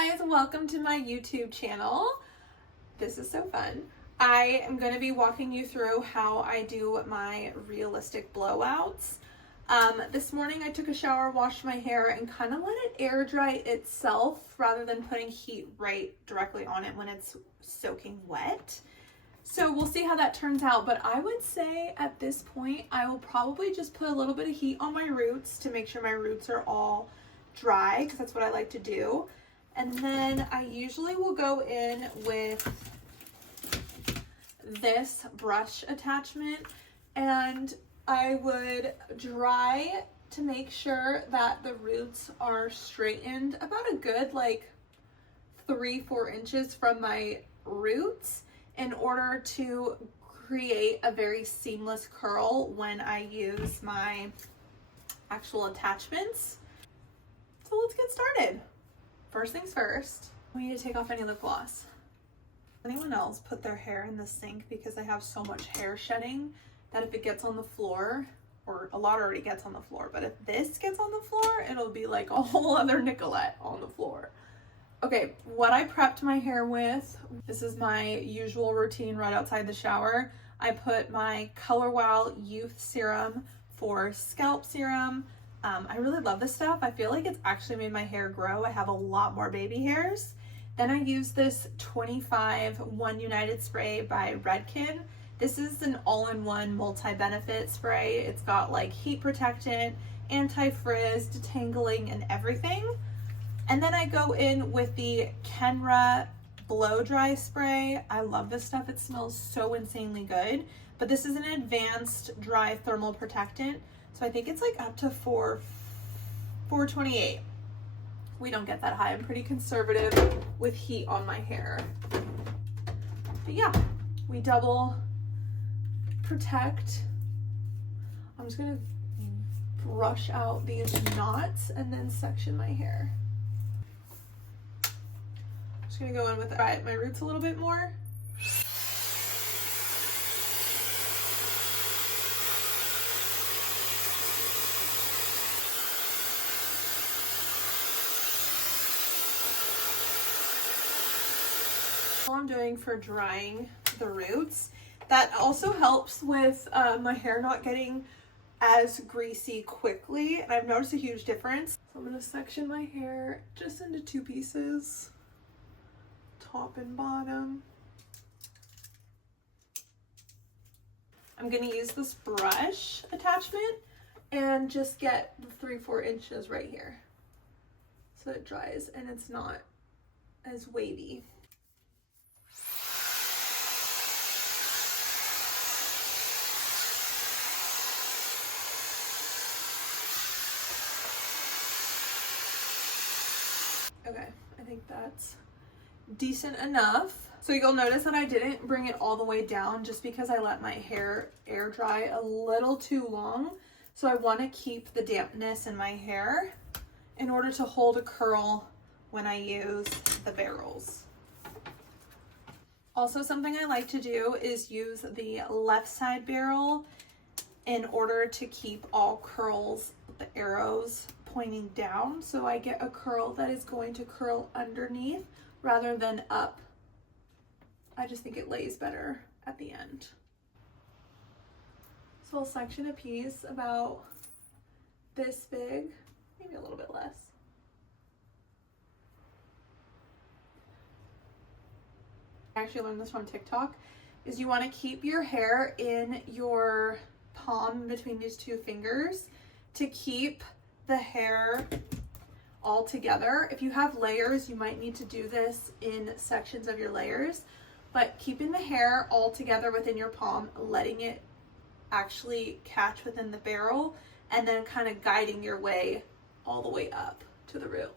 guys, welcome to my YouTube channel. This is so fun. I am going to be walking you through how I do my realistic blowouts. This morning I took a shower, washed my hair, and kind of let it air dry itself rather than putting heat right directly on it when it's soaking wet. So we'll see how that turns out, but I would say at this point I will probably just put a little bit of heat on my roots to make sure my roots are all dry, because that's what I like to do. And then I usually will go in with this brush attachment, and I would dry to make sure that the roots are straightened about a good 3-4 inches from my roots in order to create a very seamless curl when I use my actual attachments. So let's get started. First things first, we need to take off any lip gloss. Anyone else put their hair in the sink because they have so much hair shedding that if it gets on the floor, or a lot already gets on the floor, but if this gets on the floor, it'll be like a whole other Nicolette on the floor. Okay, what I prepped my hair with, this is my usual routine right outside the shower. I put my Color Wow Youth Serum for scalp serum. I really love this stuff. I feel like it's actually made my hair grow. I have a lot more baby hairs. Then I use this 25 One United spray by Redken. This is an all-in-one multi-benefit spray. It's got like heat protectant, anti-frizz, detangling, and everything. And then I go in with the Kenra blow dry spray. I love this stuff. It smells so insanely good. But this is an advanced dry thermal protectant. So I think it's like up to 428. We don't get that high. I'm pretty conservative with heat on my hair. But yeah, we double protect. I'm just gonna brush out these knots and then section my hair. I'm just gonna go in with my roots a little bit more. I'm doing for drying the roots. That also helps with my hair not getting as greasy quickly, and I've noticed a huge difference. So I'm going to section my hair just into 2 pieces, top and bottom. I'm going to use this brush attachment and just get the 3-4 inches right here so it dries and it's not as wavy. Okay, I think that's decent enough. So you'll notice that I didn't bring it all the way down just because I let my hair air dry a little too long. So I want to keep the dampness in my hair in order to hold a curl when I use the barrels. Also, something I like to do is use the left side barrel in order to keep all curls, the arrows pointing down, so I get a curl that is going to curl underneath rather than up. I just think it lays better at the end. So I'll section a piece about this big, maybe a little bit less. I actually learned this from TikTok, is you want to keep your hair in your palm between these 2 fingers to keep the hair all together. If you have layers, you might need to do this in sections of your layers, but keeping the hair all together within your palm, letting it actually catch within the barrel, and then kind of guiding your way all the way up to the root.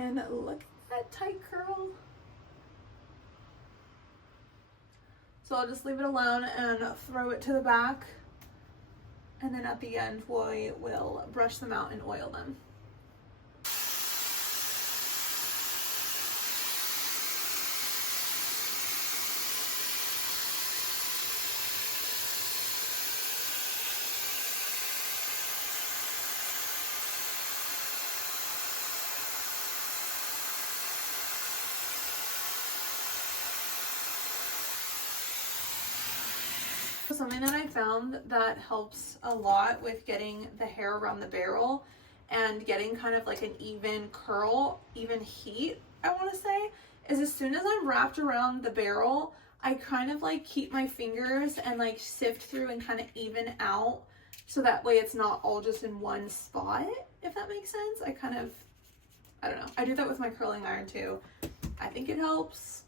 And look at that tight curl. So I'll just leave it alone and throw it to the back. And then at the end, we will brush them out and oil them. Something that I found that helps a lot with getting the hair around the barrel and getting kind of like an even curl, even heat, I want to say, is as soon as I'm wrapped around the barrel, I kind of like keep my fingers and like sift through and kind of even out, so that way it's not all just in one spot, if that makes sense. I don't know. I do that with my curling iron too. I think it helps.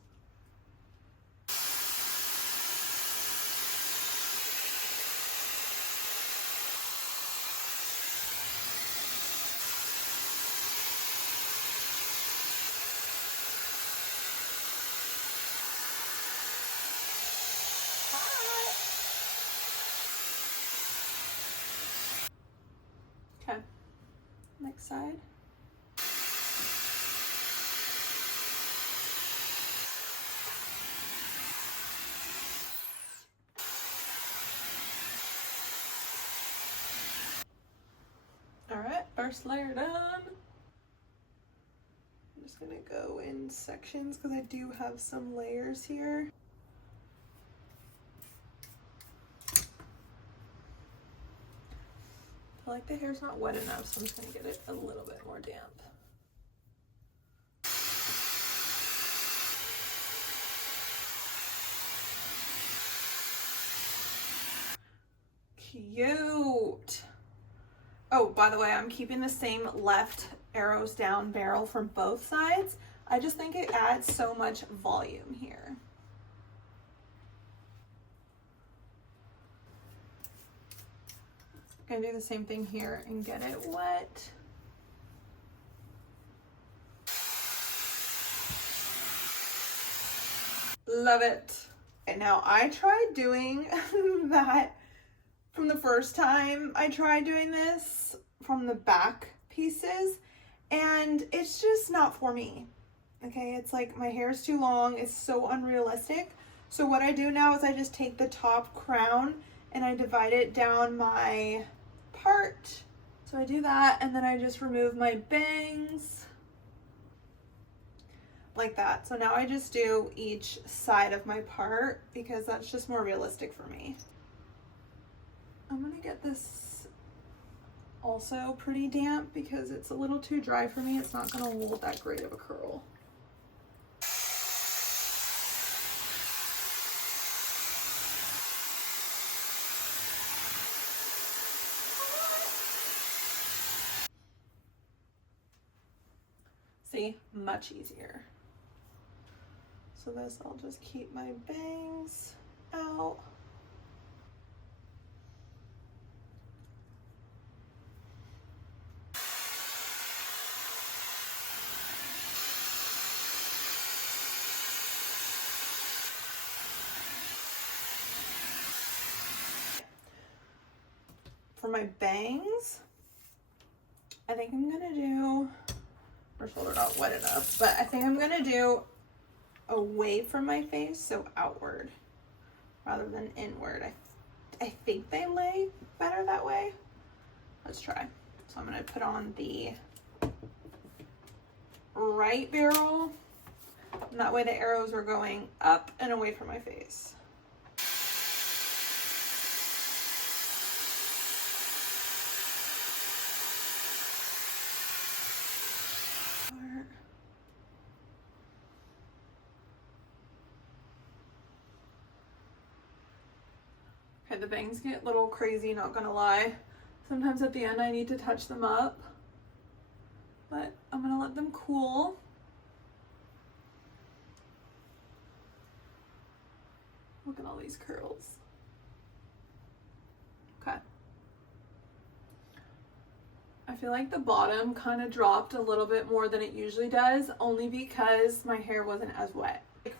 Okay, next side. All right, first layer done. I'm just gonna go in sections because I do have some layers here. I feel like the hair's not wet enough, so I'm just gonna get it a little bit more damp. Cute. Oh, by the way, I'm keeping the same left arrows down barrel from both sides. I just think it adds so much volume here. Gonna do the same thing here and get it wet. Love it. And now I tried doing that from the first time I tried doing this from the back pieces, and it's just not for me. Okay, it's like my hair is too long, it's so unrealistic. So what I do now is I just take the top crown and I divide it down my part. So I do that, and then I just remove my bangs like that. So now I just do each side of my part because that's just more realistic for me. I'm gonna get this also pretty damp because it's a little too dry for me. It's not gonna hold that great of a curl. See, much easier. So this, I'll just keep my bangs out. For my bangs, I think I'm gonna do, first of all, they're not wet enough, but I think I'm gonna do away from my face, so outward rather than inward. I think they lay better that way. Let's try. So I'm gonna put on the right barrel, and that way the arrows are going up and away from my face. Okay, the bangs get a little crazy, not gonna lie. Sometimes at the end I need to touch them up, but I'm gonna let them cool. Look at all these curls. Okay. I feel like the bottom kind of dropped a little bit more than it usually does, only because my hair wasn't as wet. Like,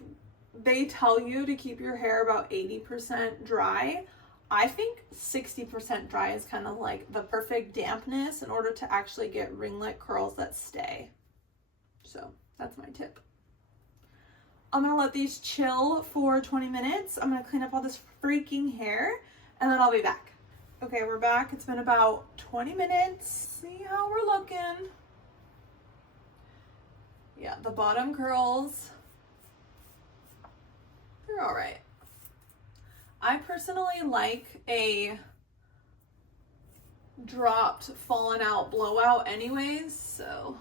they tell you to keep your hair about 80% dry. I think 60% dry is kind of like the perfect dampness in order to actually get ringlet curls that stay. So that's my tip. I'm gonna let these chill for 20 minutes. I'm gonna clean up all this freaking hair and then I'll be back. Okay, we're back. It's been about 20 minutes. See how we're looking. Yeah, the bottom curls, they're all right. I personally like a dropped, fallen out blowout anyways, so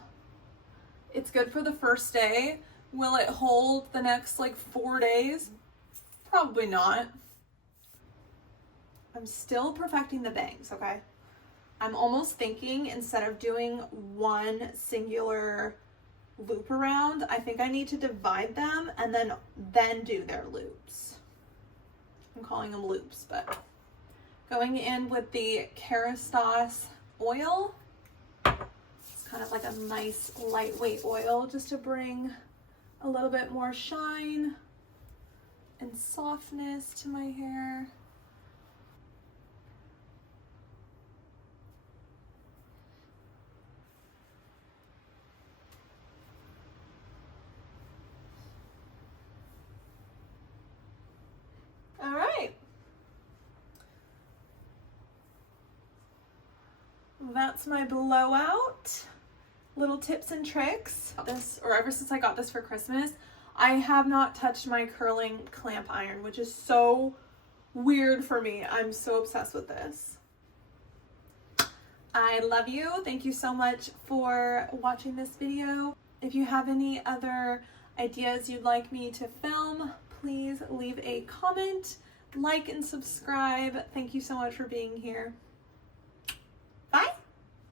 it's good for the first day. Will it hold the next like 4 days? Probably not. I'm still perfecting the bangs, okay? I'm almost thinking instead of doing one singular loop around, I think I need to divide them and then do their loops. I'm calling them loops, but going in with the Kerastase oil. It's kind of like a nice lightweight oil just to bring a little bit more shine and softness to my hair. All right. That's my blowout. Little tips and tricks. Ever since I got this for Christmas, I have not touched my curling clamp iron, which is so weird for me. I'm so obsessed with this. I love you. Thank you so much for watching this video. If you have any other ideas you'd like me to film, please leave a comment, like, and subscribe. Thank you so much for being here.